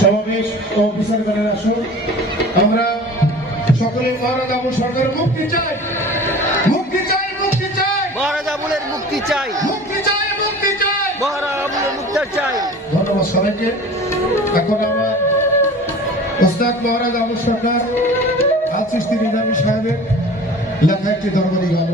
সমাবেশ ও বিচারগণের আসন আমরা সকলে মহারাজ আবুল সরকারের মুক্তি চাই, মুক্তি চাই, মুক্তি চাই, মহারাজ আবুলের মুক্তি চাই, মুক্তি চাই, মুক্তি চাই, মহারাজ আবুলের মুক্তি চাই। ধন্যবাদ সবাইকে। এখন আমার ওস্তাদ মহারাজ আবুল সরকার আল চিশতি নিজামী সাহেবের লেখা একটি দরবারি গান